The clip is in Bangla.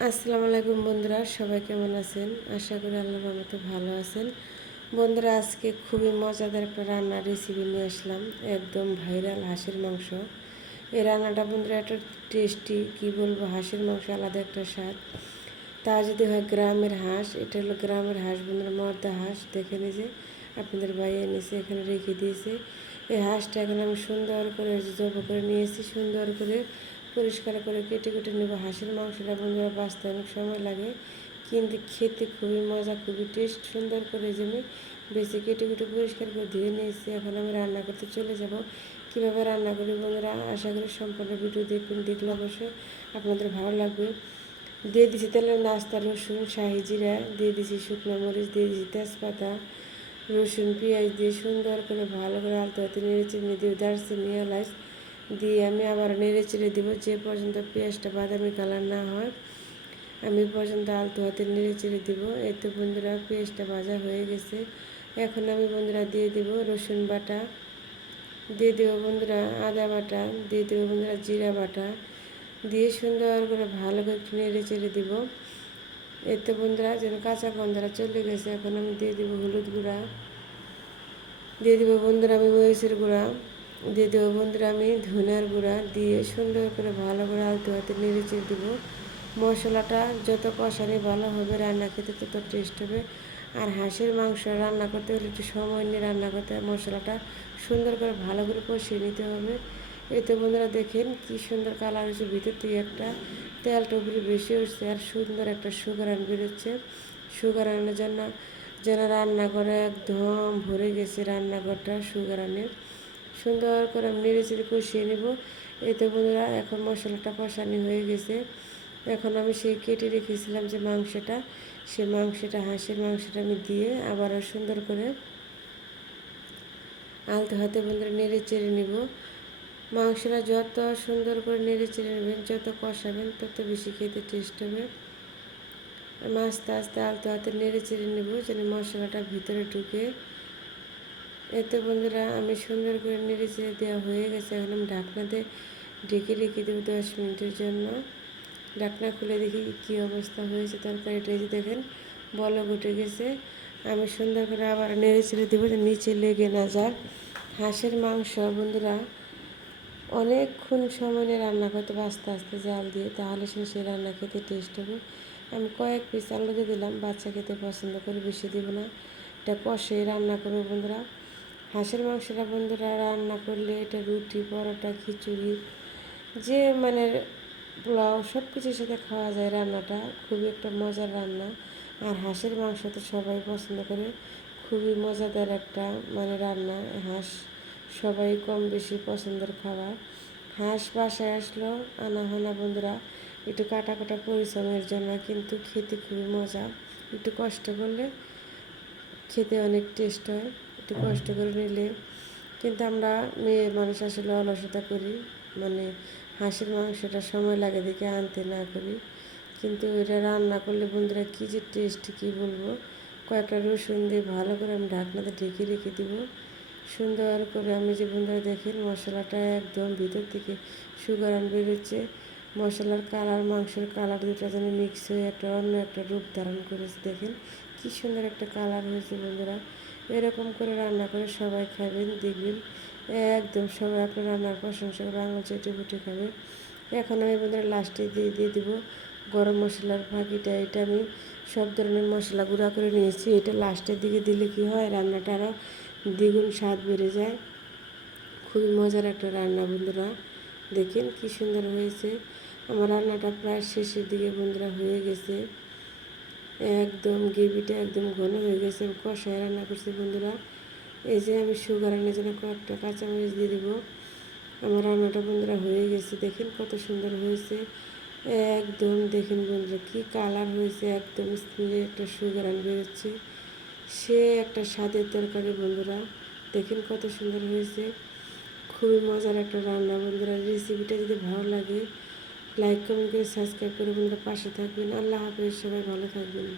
আসসালামু আলাইকুম বন্ধুরা, সবাই কেমন আছেন? আশা করি আল্লাহর রহমতে ভালো আছেন। বন্ধুরা, আজকে খুবই মজাদার একটা রান্নার রেসিপি নিয়ে আসলাম, একদম ভাইরাল হাঁসের মাংস। এই রান্নাটা বন্ধুরা এত টেস্টি, কি বলবো, হাঁসের মাংস আলাদা একটা স্বাদ। তা যদি হয় গ্রামের হাঁস, এটা হলো গ্রামের হাঁস বন্ধুরা, মর্দা হাঁস। দেখে নিজে আপনাদের ভাই এনেছে, এখানে রেখে দিয়েছে। এই হাঁসটা এখন আমি সুন্দর করে জব করে নিয়েছি, সুন্দর করে পরিষ্কার করে কেটে কেটে নেব। হাঁসের মাংসটা বন্ধুরা বাঁচতে অনেক সময় লাগে, কিন্তু খেতে খুবই মজা, খুবই টেস্ট। সুন্দর করে যে আমি বেশি কেটে কেটে পরিষ্কার করে ধুয়ে নিয়েছি। এখন আমি রান্না করতে চলে যাব। কীভাবে রান্না করি বন্ধুরা, আশা করি সম্পূর্ণ ভিডিও দেখবেন, দেখলে অবশ্যই আপনাদের ভালো লাগবে। দিয়ে দিছি তেলের নাস্তা, রসুন, শাহি জিরা, দিয়ে দিছি শুকনো মরিচ, দিয়ে দিছি তেজপাতা, রসুন, পেঁয়াজ দিয়ে সুন্দর করে ভালো করে আলতো হাতে নেড়ে চেড়ে দিয়ে দারচিনি, এলাচ দিয়ে আমি আবার নেড়ে চেড়ে দিব যে পর্যন্ত পেঁয়াজটা বাদামি কালার না হয়, আমি পর্যন্ত আলতো হাতে নেড়ে চেড়ে দিব। এতে বন্ধুরা পেঁয়াজটা ভাজা হয়ে গেছে। এখন আমি বন্ধুরা দিয়ে দিব রসুন বাটা, দিয়ে দেবো বন্ধুরা আদা বাটা, দিয়ে দেবো বন্ধুরা জিরা বাটা, দিয়ে সুন্দর করে ভালো করে একটু নেড়ে চেড়ে দিব। এতে বন্ধুরা যেন কাঁচা গন্ধটা চলে গেছে। এখন আমি দিয়ে দিব হলুদ গুঁড়া, দিয়ে দেবো বন্ধুরা আমি মরিচের গুঁড়া, দিয়ে দেবো বন্ধুরা আমি ধনিয়ার গুঁড়া, দিয়ে সুন্দর করে ভালো করে আলতো হাতে নেড়ে চেড়ে দেবো। মশলাটা যত কষানি ভালো হবে, রান্না খেতে তত টেস্ট হবে। আর হাঁসের মাংস রান্না করতে হলে একটু সময় নিয়ে রান্না করতে হয়, মশলাটা সুন্দর করে ভালো করে কষিয়ে নিতে হবে। এতে বন্ধুরা দেখেন কি সুন্দর কালার হয়েছে, ভিতর থেকে একটা তেলটা উপরে বেশি উঠছে আর সুন্দর একটা সুগারান বেরোচ্ছে। সুগারানের জন্য যেন রান্না করে একদম ভরে গেছে রান্নাঘরটা সুগারানে। সুন্দর করে আমি নেড়ে চেড়ে কষিয়ে নেব। এতে বন্ধুরা এখন মশলাটা কষানি হয়ে গেছে। এখন আমি সেই কেটে রেখেছিলাম যে মাংসটা, সে মাংসটা, হাঁসের মাংসটা আমি দিয়ে আবারও সুন্দর করে আলতো হাতে বন্ধুরা নেড়ে চেড়ে নেব। মাংসটা যত সুন্দর করে নেড়ে চেড়ে নেবেন, যত কষাবেন তত বেশি খেতে টেস্ট হবে। আমি আস্তে আস্তে আলতো হাতে নেড়ে চেড়ে নেব যেন মশলাটা ভিতরে ঢুকে। এতে বন্ধুরা আমি সুন্দর করে নেড়ে চেড়ে দেওয়া হয়ে গেছে। এখন আমি ঢাকনাতে ঢেকে রেখে দেবো 10 মিনিটের জন্য। ঢাকনা খুলে দেখি কী অবস্থা হয়েছে তরকারিটা, এই যে দেখেন বলক উঠে গেছে। আমি সুন্দর করে আবার নেড়ে চেড়ে দেবো যে নিচে লেগে না যায়। হাঁসের মাংস বন্ধুরা অনেকক্ষণ সময় নিয়ে রান্না করতে হবে, আস্তে আস্তে জাল দিয়ে, তাহলে সে রান্না খেতে টেস্ট হবে। আমি কয়েক পিস আলু দিয়ে দিলাম, বাচ্চা খেতে পছন্দ করে, বেশি দেবো না। এটা কষে রান্না করবো বন্ধুরা। হাঁসের মাংসটা বন্ধুরা রান্না করলে এটা রুটি, পরোটা, খিচুড়ি, যে মানে পোলাও সব কিছুর সাথে খাওয়া যায়। রান্নাটা খুবই একটা মজার রান্না। আর হাঁসের মাংস তো সবাই পছন্দ করে, খুবই মজাদার একটা রান্না। হাঁস সবাই কম বেশি পছন্দের খাবার। হাঁস বাসায় আসলো আনা হয় না বন্ধুরা, একটু কাটা কাটা পরিশ্রমের জন্য, কিন্তু খেতে খুবই মজা। একটু কষ্ট করলে খেতে অনেক টেস্ট হয়, একটু কষ্ট করে নিলে। কিন্তু আমরা মেয়ে মানুষ আসলে অলসতা করি, হাঁসের মাংসটা সময় লাগে দেখে আনতে না করি। কিন্তু এটা রান্না করলে বন্ধুরা কী যে টেস্ট, কী বলবো। কয়েকটা রসুন দিয়ে ভালো করে আমি ঢাকনাতে ঢেকে রেখে দেবো। সুন্দর করে আমি যে বন্ধুরা দেখেন মশলাটা একদম ভিতর থেকে সুগারান বেরোচ্ছে। মশলার কালার, মাংসের কালার দুটো যেন মিক্স হয়ে একটা অন্য একটা রূপ ধারণ করেছে। দেখেন কী সুন্দর একটা কালার হয়েছে বন্ধুরা। এরকম করে রান্না করে সবাই খাবেন, দেখবেন একদম সবাই আপনার রান্নার প্রশংসা করে আঙুল চেটে ফুটে খাবে। এখন আমি বন্ধুরা লাস্টে দিয়ে দেবো গরম মশলার ফাঁকিটা। এটা আমি সব ধরনের মশলা গুঁড়া করে নিয়েছি, এটা লাস্টের দিকে দিলে কী হয়, রান্নাটা আরও দ্বিগুণ স্বাদ বেড়ে যায়। খুবই মজার একটা রান্না বন্ধুরা। দেখেন কী সুন্দর হয়েছে। আমার রান্নাটা প্রায় শেষের দিকে বন্ধুরা হয়ে গেছে, একদম গ্রেভিটা একদম ঘন হয়ে গেছে। কষায় রান্না করছি বন্ধুরা। এই যে আমি সুগারানের জন্য কয়েকটা কাঁচামরিচ দিয়ে দিব। আমার রান্নাটা বন্ধুরা হয়ে গেছে, দেখেন কত সুন্দর হয়েছে। একদম দেখেন বন্ধুরা কী কালার হয়েছে, একদম স্মেলে একটা সুগারান বেরোচ্ছে। সে একটা স্বাদের তরকারি বন্ধুরা, দেখেন কত সুন্দর হয়েছে। খুবই মজার একটা রান্না বন্ধুরা। রেসিপিটা যদি ভালো লাগে লাইক কমেন্ট করে সাবস্ক্রাইব করে বন্ধুরা পাশে থাকবেন। আল্লাহ হাফেজ, সবাই ভালো থাকবেন।